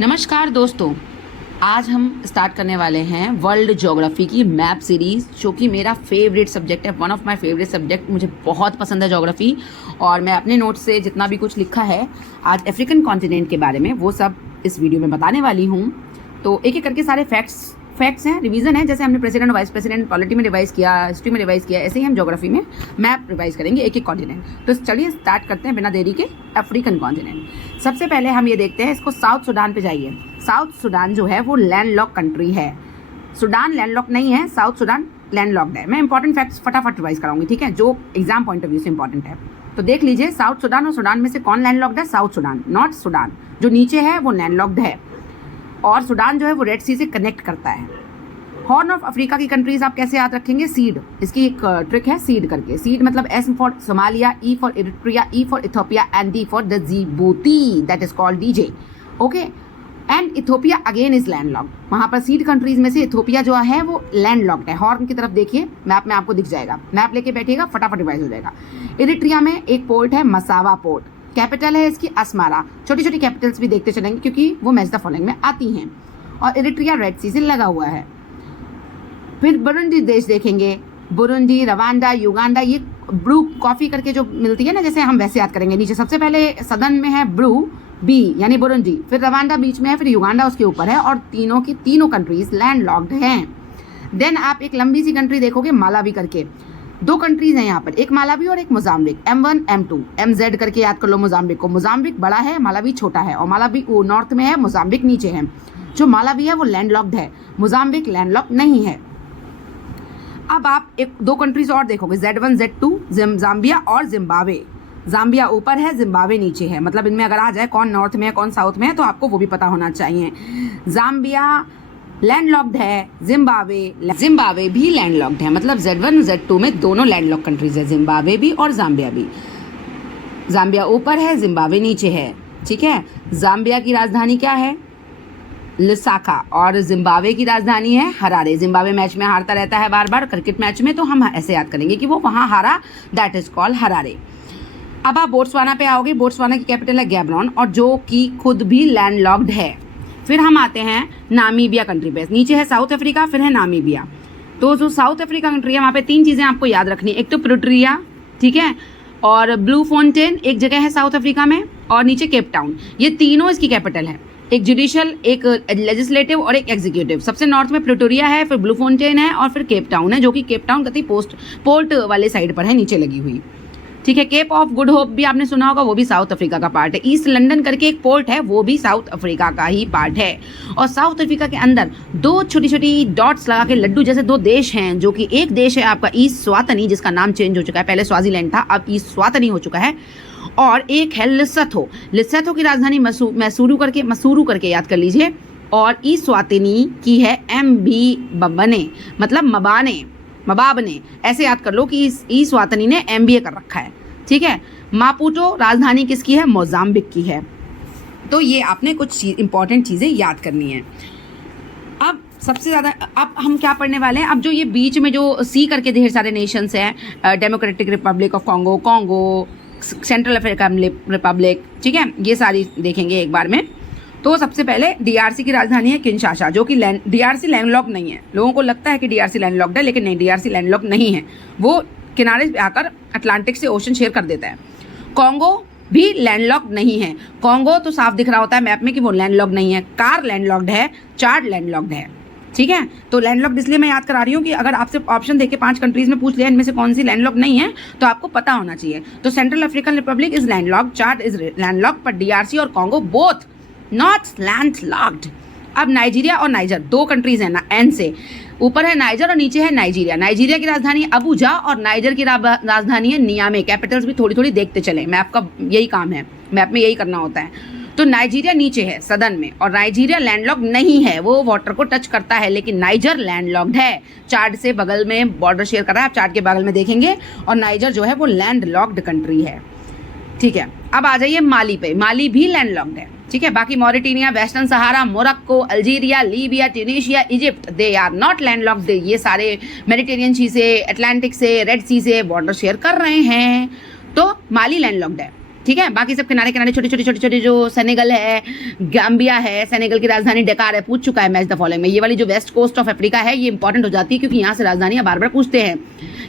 नमस्कार दोस्तों, आज हम स्टार्ट करने वाले हैं वर्ल्ड ज्योग्राफी की मैप सीरीज़, जो कि मेरा फेवरेट सब्जेक्ट है। One of my favourite subject, मुझे बहुत पसंद है ज्योग्राफी। और मैं अपने नोट्स से जितना भी कुछ लिखा है आज अफ्रीकन कॉन्टिनेंट के बारे में, वो सब इस वीडियो में बताने वाली हूँ। तो एक एक करके सारे फैक्ट्स हैं, रिवीजन है। जैसे हमने प्रेसिडेंट और वाइस प्रेसिडेंट पॉलिटी में रिवाइज किया, हिस्ट्री में रिवाइज किया, ऐसे ही हम ज्योग्राफी में मैप रिवाइज करेंगे एक एक कॉन्टिनेंट। तो चलिए स्टार्ट करते हैं बिना देरी के अफ्रीकन कॉन्टिनेंट। सबसे पहले हम ये देखते हैं, इसको साउथ सूडान पे जाइए। साउथ सूडान जो है वो लैंडलॉक कंट्री है। सूडान लैंडलॉक नहीं है, साउथ सूडान लैंडलॉक्ड है। मैं इंपॉर्टेंट फैक्ट्स फटाफट रिवाइज कराऊंगी, ठीक है, जो एग्जाम पॉइंट ऑफ व्यू से इंपॉर्टेंट है। तो देख लीजिए, साउथ सूडान और सूडान में से कौन लैंडलॉक्ड है? साउथ सूडान, नॉर्थ सूडान जो नीचे है वो लैंडलॉक्ड है। और सूडान जो है वो रेड सी से कनेक्ट करता है। हॉर्न ऑफ अफ्रीका की कंट्रीज आप कैसे याद रखेंगे? सीड, इसकी एक ट्रिक है सीड करके। सीड मतलब S for Somalia, E for Eritrea, E for Ethiopia and D for the Djibouti, that is called DJ. Okay, and Ethiopia again is landlocked. वहाँ पर सीड कंट्रीज में से इथियोपिया जो है वो लैंडलॉक्ड है। हॉर्न की तरफ देखिए, मैप में आपको दिख जाएगा। मैप लेके बैठिएगा, फटाफट रिवाइज हो जाएगा। इरिट्रिया में एक पोर्ट है मसावा पोर्ट, कैपिटल है इसकी अस्मारा। छोटी छोटी कैपिटल्स भी देखते चलेंगे क्योंकि वो मैच द फॉलोइंग में आती हैं। और इरिट्रिया रेड सी से लगा हुआ है। फिर बुरुंडी देश देखेंगे, बुरुंडी, रवांडा, युगांडा। ये ब्रू कॉफ़ी करके जो मिलती है ना, जैसे हम वैसे याद करेंगे। नीचे सबसे पहले सदन में है ब्रू, बी यानी बुरुंडी, फिर रवांडा बीच में है, फिर युगांडा उसके ऊपर है। और तीनों की तीनों कंट्रीज लैंडलॉक्ड हैं। देन आप एक लंबी सी कंट्री देखोगे, मालावी करके। दो कंट्रीज हैं यहाँ पर, एक मालावी और एक मोजाम्बिक। M1 M2 MZ करके याद कर लो मोजाम्बिक को। मोजाम्बिक बड़ा है, मालावी छोटा है। और मालावी नॉर्थ में है, मोजाम्बिक नीचे है। जो मालावी है वो लैंडलॉक्ड है, मोजाम्बिक लैंडलॉक्ड नहीं है। अब आप एक दो कंट्रीज और देखोगे, Z1 Z2, जाम्बिया और जिम्बाब्वे। जाम्बिया ऊपर है, जिम्बाब्वे नीचे है। मतलब इनमें अगर आ जाए कौन नॉर्थ में है कौन साउथ में है, तो आपको वो भी पता होना चाहिए। जाम्बिया लैंडलॉक्ड है, जिम्बाब्वे भी लैंडलॉक्ड है। मतलब Z1 Z2 में दोनों लैंडलॉक कंट्रीज है, जिम्बाब्वे भी और जाम्बिया भी। जाम्बिया ऊपर है, जिम्बाब्वे नीचे है, ठीक है। जाम्बिया की राजधानी क्या है? लुसाका। और जिम्बाब्वे की राजधानी है हरारे। जिम्बाब्वे मैच में हारता रहता है बार बार क्रिकेट मैच में, तो हम ऐसे याद करेंगे कि वो वहाँ हारा, दैट इज कॉल्ड हरारे। अब आप बोट्सवाना पे आओगे। बोट्सवाना की कैपिटल है गैब्रोन, और जो कि खुद भी लैंडलॉक्ड है। फिर हम आते हैं नामीबिया कंट्री पे। नीचे है साउथ अफ्रीका, फिर है नामीबिया। तो जो साउथ अफ्रीका कंट्री है, वहाँ पे तीन चीज़ें आपको याद रखनी है। एक तो प्रिटोरिया, ठीक है, और ब्लू फाउंटेन एक जगह है साउथ अफ्रीका में, और नीचे केप टाउन। ये तीनों इसकी कैपिटल है। एक जुडिशियल, एक लेजिस्लेटिव और एक एग्जीक्यूटिव। सबसे नॉर्थ में प्रिटोरिया है, फिर ब्लू फाउंटेन है, और फिर केप टाउन है, जो कि केप टाउन कति पोर्ट वाले साइड पर है, नीचे लगी हुई, ठीक है। केप ऑफ गुड होप भी आपने सुना होगा, वो भी साउथ अफ्रीका का पार्ट है। ईस्ट लंदन करके एक पोर्ट है, वो भी साउथ अफ्रीका का ही पार्ट है। और साउथ अफ्रीका के अंदर दो छोटी छोटी डॉट्स लगा के लड्डू जैसे दो देश हैं, जो कि एक देश है आपका ईस्ट स्वातनी, जिसका नाम चेंज हो चुका है, पहले स्वाजीलैंड था, अब ईस्ट स्वातनी हो चुका है। और एक है लिसथो। लिसथो की राजधानी मैसूरू करके याद कर लीजिए। और ई स्वातिनी की है MB मतलब मबाबने, ऐसे याद कर लो कि ई स्वातनी ने MBA कर रखा है, ठीक है। मापुटो राजधानी किसकी है? मोजाम्बिक की है। तो ये आपने कुछ इंपॉर्टेंट चीज़ें याद करनी है। अब सबसे ज़्यादा अब हम क्या पढ़ने वाले हैं? अब जो ये बीच में जो सी करके ढेर सारे नेशंस हैं, democratic Republic of Congo, central African Republic, ठीक है, ये सारी देखेंगे एक बार में। तो सबसे पहले DRC की राजधानी है किंशासा, जो कि DRC लैंडलॉक नहीं है। लोगों को लगता है कि DRC लैंडलॉक्ड है, लेकिन नहीं, DRC लैंडलॉक नहीं है। वो किनारे पे आकर अटलांटिक से ओशन शेयर कर देता है। कॉन्गो भी लैंडलॉक्ड नहीं है। कॉन्गो तो साफ दिख रहा होता है मैप में कि वो लैंडलॉक्ड नहीं है। कार लैंडलॉक्ड है, चाड लैंडलॉक्ड है, ठीक है। तो लैंडलॉक्ड इसलिए मैं याद करा रही हूँ कि अगर आपसे ऑप्शन देके 5 कंट्रीज में पूछ लिया इनमें से कौन सी लैंडलॉक्ड नहीं है, तो आपको पता होना चाहिए। तो central African Republic is landlocked, Chad is landlocked, पर DRC और कॉन्गो बोथ नॉट लैंडलॉक्ड। अब नाइजीरिया और नाइजर दो कंट्रीज हैं ना, N से। ऊपर है नाइजर और नीचे है नाइजीरिया। नाइजीरिया की राजधानी अबूजा और नाइजर की राजधानी है नियामे। कैपिटल्स भी थोड़ी थोड़ी देखते चले, मैप का यही काम है, मैप में यही करना होता है। तो नाइजीरिया नीचे है सदन में, और नाइजीरिया लैंडलॉक्ड नहीं है, वो वाटर को टच करता है, लेकिन नाइजर लैंडलॉक्ड है। चाड से बगल में बॉर्डर शेयर कर रहा है, आप चाड के बगल में देखेंगे। और नाइजर जो है वो लैंडलॉक्ड कंट्री है, ठीक है। अब आ जाइए माली पे। माली भी लैंडलॉक्ड है, ठीक है। बाकी Mauritania, Western Sahara, Morocco, Algeria, Libya, Tunisia, Egypt, they are not landlocked. ये सारे मेडिटेरियन सी से, अटलांटिक से, रेड सी से बॉर्डर शेयर कर रहे हैं, तो माली लैंडलॉक्ड है, ठीक है। बाकी सब किनारे किनारे छोटे छोटे छोटे छोटे जो सेनेगल है, गाम्बिया है, सेनेगल की राजधानी डकार है, पूछ चुका है मैच द फॉलोइंग में। ये वाली जो वेस्ट कोस्ट ऑफ अफ्रीका है ये इंपॉर्टेंट हो जाती है क्योंकि यहाँ से राजधानियां बार बार पूछते हैं।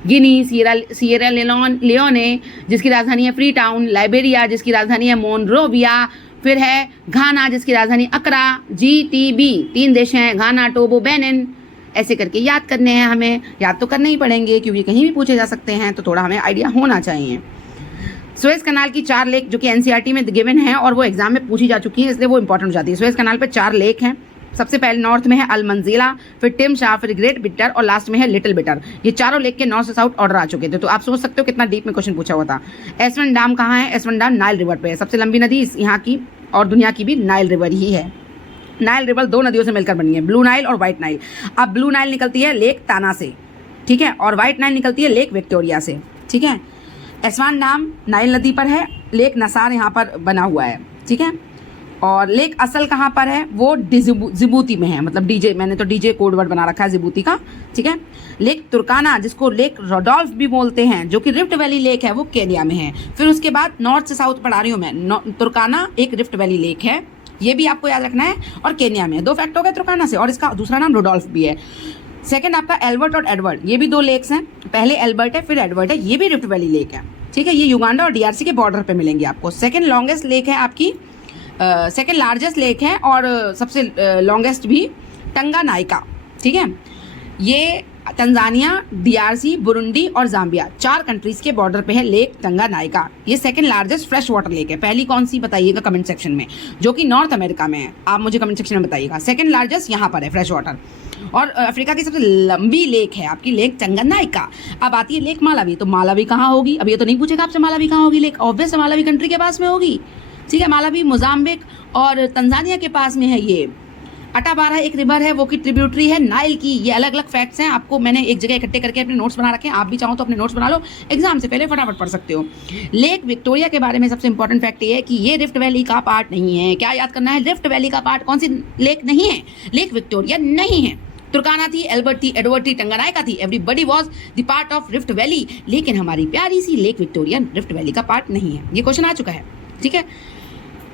गिनी, सियरा लियोने जिसकी राजधानी है फ्री टाउन, लाइबेरिया जिसकी राजधानी है मोनरोविया, फिर है घाना जिसकी राजधानी अकरा, GTB 3 देश हैं, घाना, टोगो, बेनिन। ऐसे करके याद करने हैं, हमें याद तो करने ही पड़ेंगे क्योंकि कहीं भी पूछे जा सकते हैं, तो थोड़ा हमें आइडिया होना चाहिए। सुएज कनाल की 4 लेक जो कि NCERT में गिवन है और वो एग्जाम में पूछी जा चुकी है, इसलिए वो इंपॉर्टेंट हो जाती है। सुएज कनाल पे 4 लेक हैं। सबसे पहले नॉर्थ में है अल मंजिला, फिर टिम शाह, फिर ग्रेट बिटर और लास्ट में है लिटिल बिटर। ये चारों लेक के नॉर्थ से साउथ ऑर्डर आ चुके थे, तो आप सोच सकते हो कितना डीप में क्वेश्चन पूछा हुआ था। एस्वन डैम कहाँ है? एस्वन डैम नाइल रिवर पे है। सबसे लंबी नदी यहाँ की और दुनिया की भी नाइल रिवर ही है। नाइल रिवर 2 नदियों से मिलकर बनी है, ब्लू नाइल और व्हाइट नाइल। अब ब्लू नाइल निकलती है लेक ताना से, ठीक है, और व्हाइट नाइल निकलती है लेक विक्टोरिया से, ठीक है। एस्वान डैम नाइल नदी पर है, लेक नसार यहाँ पर बना हुआ है, ठीक है। और लेक असल कहाँ पर है? वो जिबूती में है, मतलब डीजे, मैंने तो डीजे कोड वर्ड बना रखा है जिबूती का, ठीक है। लेक तुर्काना जिसको लेक रोडोल्फ भी बोलते हैं, जो कि रिफ्ट वैली लेक है, वो केनिया में है। फिर उसके बाद नॉर्थ से साउथ पढ़ा रही हूँ मैं। तुर्काना एक रिफ्ट वैली लेक है, ये भी आपको याद रखना है, और केनिया में। 2 फैक्ट हो गए तुर्काना से, और इसका दूसरा नाम रोडोल्फ भी है। सेकंड आपका एल्बर्ट और एडवर्ड, ये भी 2 लेक्स हैं। पहले एल्बर्ट है, फिर एडवर्ड है, ये भी रिफ्ट वैली लेक है, ठीक है। ये युगांडा और DRC के बॉर्डर पे मिलेंगे आपको। सेकंड लॉन्गेस्ट लेक है आपकी, सेकंड लार्जेस्ट लेक है और सबसे लॉन्गेस्ट भी टंगानाइका, ठीक है। ये तंजानिया, DRC, बुरुंडी और जाम्बिया 4 कंट्रीज के बॉर्डर पे है लेक टंगानाइका। ये second largest fresh water lake है। पहली कौन सी बताइएगा कमेंट सेक्शन में, जो कि नॉर्थ अमेरिका में है, आप मुझे कमेंट सेक्शन में बताइएगा। सेकंड लार्जेस्ट यहाँ पर है फ्रेश वाटर। और अफ्रीका की सबसे लंबी लेक है आपकी लेक टंगानाइका। अब आती है लेक मालावी, तो मालावी कहाँ होगी? अब ये तो नहीं पूछेगा आपसे मालावी कहाँ होगी लेक, ऑब्वियस मालावी कंट्री के पास में होगी, ठीक है। मालावी मोजाम्बिक और तंजानिया के पास में है। ये अटाबारा एक रिवर है, वो की ट्रिब्यूटरी है नाइल की। ये अलग अलग फैक्ट्स हैं, आपको मैंने एक जगह इकट्ठे करके अपने नोट्स बना रखे हैं, आप भी चाहो तो अपने नोट्स बना लो, एग्जाम से पहले फटाफट पढ़ सकते हो। लेक विक्टोरिया के बारे में सबसे इंपॉर्टेंट फैक्ट ये है कि ये रिफ्ट वैली का पार्ट नहीं है। क्या याद करना है? रिफ्ट वैली का पार्ट कौन सी लेक नहीं है? लेक विक्टोरिया नहीं है। तुर्काना थी, एल्बर्ट थी, एडवर्ड थी, टंगानाइका थी, everybody was the part of rift valley. लेकिन हमारी प्यारी सी लेक विक्टोरिया रिफ्ट वैली का पार्ट नहीं है। ये क्वेश्चन आ चुका है, ठीक है।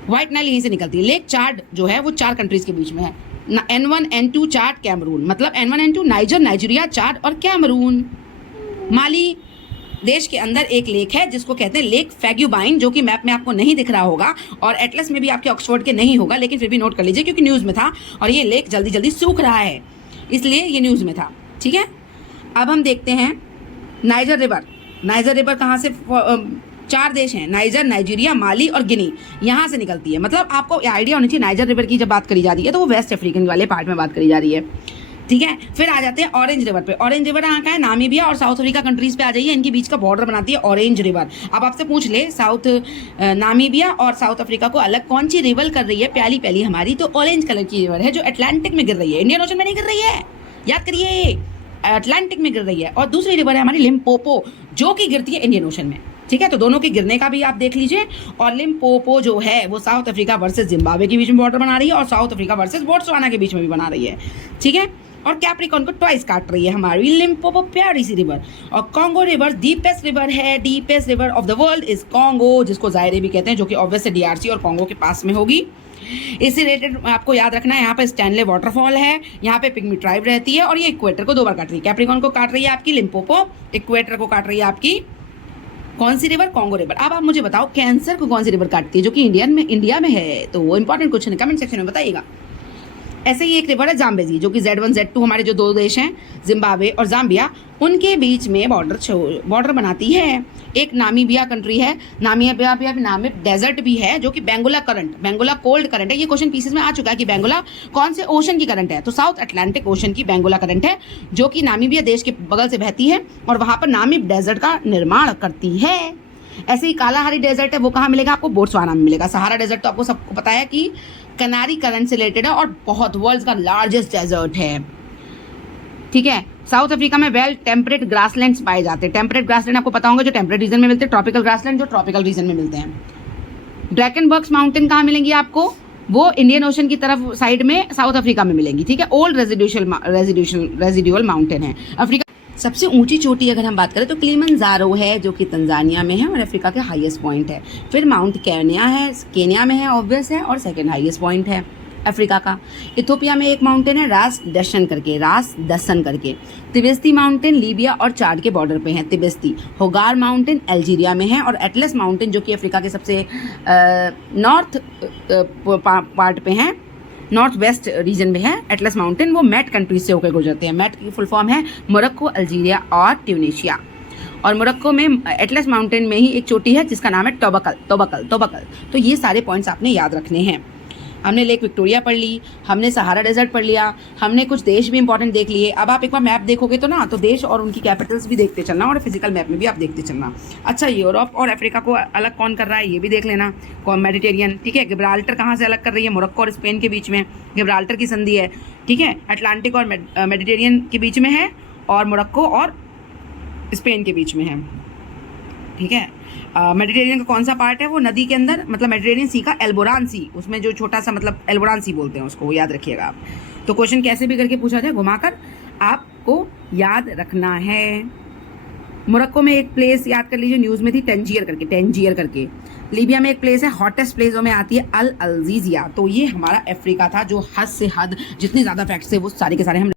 व्हाइट नाइल यहीं से निकलती है। लेक चाड जो है वो 4 कंट्रीज के बीच में है, N1 N2 चाड कैमरून, मतलब N1 N2 नाइजर, नाइजीरिया, चाड और कैमरून। माली देश के अंदर एक लेक है जिसको कहते हैं लेक फैग्यूबाइन, जो कि मैप में आपको नहीं दिख रहा होगा और एटलस में भी आपके ऑक्सफोर्ड के नहीं होगा, लेकिन फिर भी नोट कर लीजिए क्योंकि न्यूज़ में था। और ये लेक जल्दी जल्दी सूख रहा है, इसलिए ये न्यूज़ में था, ठीक है। अब हम देखते हैं नाइजर रिवर। नाइजर रिवर कहाँ से? 4 देश हैं, नाइजर, नाइजीरिया, माली और गिनी, यहाँ से निकलती है। मतलब आपको आइडिया होनी चाहिए नाइजर रिवर की जब बात करी जा रही है तो वो वेस्ट अफ्रीकन वाले पार्ट में बात करी जा रही है, ठीक है। फिर आ जाते हैं ऑरेंज रिवर पे। ऑरेंज रिवर यहाँ का है नामीबिया और साउथ अफ्रीका कंट्रीज पे आ जाइए, इनके बीच का बॉर्डर बनाती है ऑरेंज रिवर। अब आपसे पूछ ले साउथ नामीबिया और साउथ अफ्रीका को अलग कौन सी रिवर कर रही है प्याली प्याली हमारी, तो ऑरेंज कलर की रिवर है जो अटलांटिक में गिर रही है, इंडियन ओशन में नहीं गिर रही है, याद करिए, अटलांटिक में गिर रही है। और दूसरी रिवर है हमारी लिम्पोपो, जो कि गिरती है इंडियन ओशन में, ठीक है। तो दोनों के गिरने का भी आप देख लीजिए। और लिम्पोपो जो है वो साउथ अफ्रीका वर्सेस जिम्बाब्वे के बीच में बॉर्डर बना रही है और साउथ अफ्रीका वर्सेस बोट्सवाना के बीच में भी बना रही है, ठीक है। और कैप्रिकॉन को ट्वाइस काट रही है हमारी लिम्पोपो प्यारी सी रिवर। और कॉन्गो रिवर डीपेस्ट रिवर है, deepest river of the world is Congo, जिसको जायरे भी कहते हैं, जो कि ऑब्वियस DRC और कॉन्गो के पास में होगी। इससे रिलेटेड आपको याद रखना है, यहाँ पे स्टैनले वाटरफॉल है, यहाँ पे पिग्मी ट्राइब रहती है और ये इक्वेटर को 2 बार काट रही है। कैप्रिकॉन को काट रही है आपकी लिम्पोपो, इक्वेटर को काट रही है आपकी कौन सी रिवर? Congo river. अब आप मुझे बताओ कैंसर को कौन सी रिवर काटती है, जो कि इंडिया में है, तो वो इंपॉर्टेंट क्वेश्चन है, कमेंट सेक्शन में बताइएगा। ऐसे ही एक रिवर है जाम्बेजी, जो कि Z1 Z2 हमारे जो 2 देश हैं जिम्बाब्वे और जाम्बिया, उनके बीच में बॉर्डर बनाती है। एक नामीबिया कंट्री है, नामीबिया नाम में डेजर्ट भी है, जो कि बेंगोला कोल्ड करंट है। ये क्वेश्चन पीसेस में आ चुका है कि बेंगोला कौन से ओशन की करंट है, तो साउथ अटलांटिक ओशन की बेंगोला करंट है, जो कि नामीबिया देश के बगल से बहती है और वहाँ पर नामीब डेजर्ट का निर्माण करती है। ऐसे ही कालाहारी डेजर्ट है, वो कहाँ मिलेगा आपको? बोट्सवाना में मिलेगा। सहारा डेजर्ट तो आपको सबको पता है कि कनारी करंट से रिलेटेड है और बहुत वर्ल्ड का लार्जेस्ट डेजर्ट है, ठीक है। साउथ अफ्रीका में वेल टेम्परेट ग्रासलैंड्स पाए जाते हैं। टेम्परेट ग्रासलैंड आपको पता होगा जो टेम्परेट रीजन में मिलते हैं, ट्रॉपिकल ग्रासलैंड जो ट्रॉपिकल रीजन में मिलते हैं। ड्रैकनबर्ग्स माउंटेन कहाँ मिलेंगी आपको? वो इंडियन ओशन की तरफ साइड में साउथ अफ्रीका में मिलेंगी, ठीक है। ओल्ड रेजिडुअल माउंटेन है अफ्रीका। सबसे ऊंची चोटी अगर हम बात करें तो किलिमंजारो है, जो कि तंजानिया में है और अफ्रीका के हाईएस्ट पॉइंट है। फिर माउंट केन्या है, केन्या में है, ऑब्वियस है, और सेकंड हाईएस्ट पॉइंट है अफ्रीका का। इथोपिया में एक माउंटेन है रास दसन करके। तिबेस्ती माउंटेन लीबिया और चाड के बॉर्डर पे है तिबेस्ती। होगार माउंटेन अल्जीरिया में है, और एटलस माउंटेन जो कि अफ्रीका के सबसे नॉर्थ पार्ट पे है, नॉर्थ वेस्ट रीजन में है एटलस माउंटेन, वो मैट कंट्रीज से होकर गुजरते हैं। मैट की फुल फॉर्म है मोरक्को, अल्जीरिया और ट्यूनीशिया। और मोरक्को में एटलस माउंटेन में ही एक चोटी है जिसका नाम है तोबकल। तो ये सारे पॉइंट्स आपने याद रखने हैं। हमने लेक विक्टोरिया पढ़ ली, हमने सहारा डेजर्ट पढ़ लिया, हमने कुछ देश भी इंपॉर्टेंट देख लिए। अब आप एक बार मैप देखोगे तो ना, तो देश और उनकी कैपिटल्स भी देखते चलना, और फिजिकल मैप में भी आप देखते चलना। अच्छा, यूरोप और अफ्रीका को अलग कौन कर रहा है ये भी देख लेना। कौन? मेडिटेरियन, ठीक है। गिब्राल्टर कहाँ से अलग कर रही है? मोरक्को और स्पेन के बीच में गिब्राल्टर की संधि है, ठीक है। अटलांटिक और मेडिटेरियन के बीच में है, और मोरक्को और स्पेन के बीच में है, ठीक है। मेडिटेरियन का कौन सा पार्ट है? वो नदी के अंदर, मतलब मेडिटेरियन सी का एल्बोरान सी, उसमें जो छोटा सा, मतलब एल्बोरान सी बोलते हैं उसको, वो याद रखिएगा आप। तो क्वेश्चन कैसे भी करके पूछा जाए, घुमाकर आपको याद रखना है। मोरक्को में एक प्लेस याद कर लीजिए, न्यूज़ में थी, टेंजियर करके। लीबिया में एक प्लेस है, हॉटेस्ट प्लेसों में आती है, अल अजीजिया। तो ये हमारा अफ्रीका था, जो हद से हद जितने ज़्यादा फैक्ट्स थे वो सारे के सारे हम